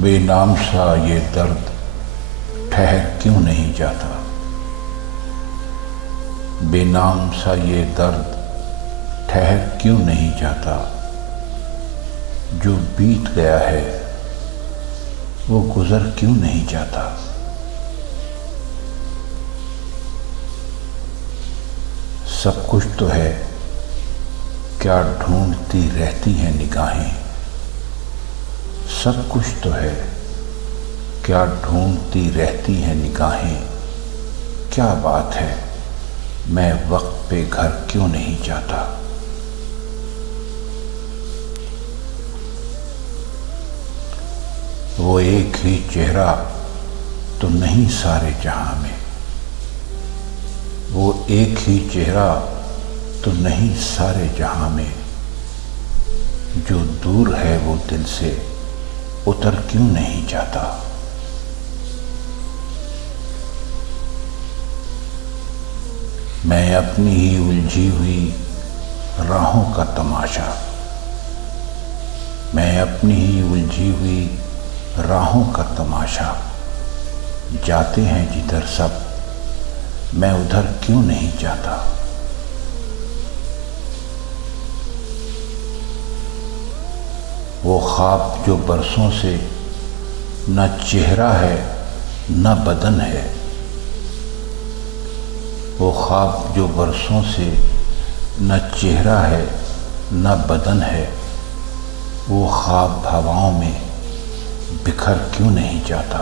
بے نام سا یہ درد ٹھہر کیوں نہیں جاتا؟ بے نام سا یہ درد ٹھہر کیوں نہیں جاتا؟ جو بیت گیا ہے وہ گزر کیوں نہیں جاتا؟ سب کچھ تو ہے، کیا ڈھونڈتی رہتی ہیں نگاہیں؟ سب کچھ تو ہے، کیا ڈھونڈتی رہتی ہیں نگاہیں؟ کیا بات ہے، میں وقت پہ گھر کیوں نہیں جاتا؟ وہ ایک ہی چہرہ تو نہیں سارے جہاں میں، وہ ایک ہی چہرہ تو نہیں سارے جہاں میں، جو دور ہے وہ دل سے اتر کیوں نہیں جاتا؟ میں اپنی ہی الجھی ہوئی راہوں کا تماشا، میں اپنی ہی الجھی ہوئی راہوں کا تماشا، جاتے ہیں جدھر سب میں ادھر کیوں نہیں جاتا؟ وہ خواب جو برسوں سے نہ چہرہ ہے نہ بدن ہے، وہ خواب جو برسوں سے نہ چہرہ ہے نہ بدن ہے، وہ خواب ہواؤں میں بکھر کیوں نہیں جاتا؟